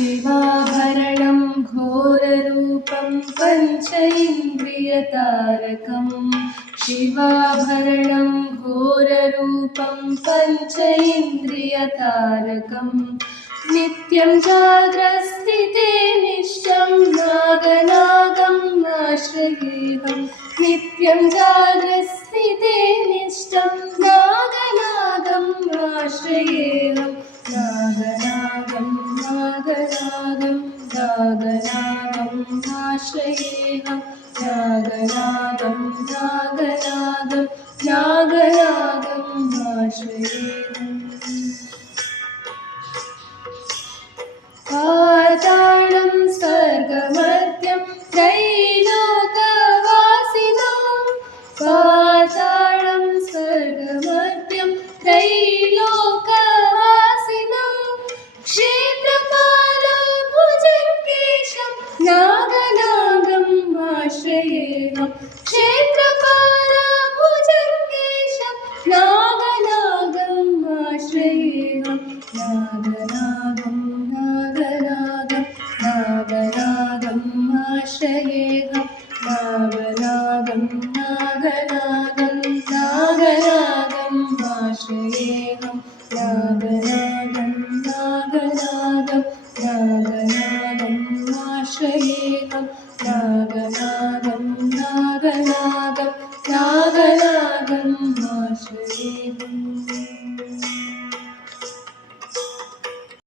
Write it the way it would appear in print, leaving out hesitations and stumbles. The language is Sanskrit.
शिवाभरणं घोररूपं पञ्च इन्द्रियतारकं शिवाभरणं घोररूपं पञ्च इन्द्रियतारकं नित्यं जाग्रत्स्थिते निश्चं नागनागम् आश्रयेऽहं नित्यं जाग्रत्स्थिते निश्चं नागनागम् आश्रयेऽहं नागनागं नागनागं नागनागम् आश्रयेऽहं नागनागं नागनागं नागनागम् आश्रयेऽहम् पातालं स्वर्गमर्त्यं त्रैलोकवासिनं पातालं स्वर्गमर्त्यं त्रैलोकवासिनं क्षेत्रपालभुजङ्गेशं नागनागम् आश्रयेऽहं क्षेत्रपालभुजङ्गेशं नागनागम् आश्रयेऽहं नागनागं नागनागं नागनागम् आश्रयेऽहं नागनागं नागनागं नागनागम् आश्रयेऽहं नागनागं नागनागं नागनागम् आश्रयेऽहं नागनागं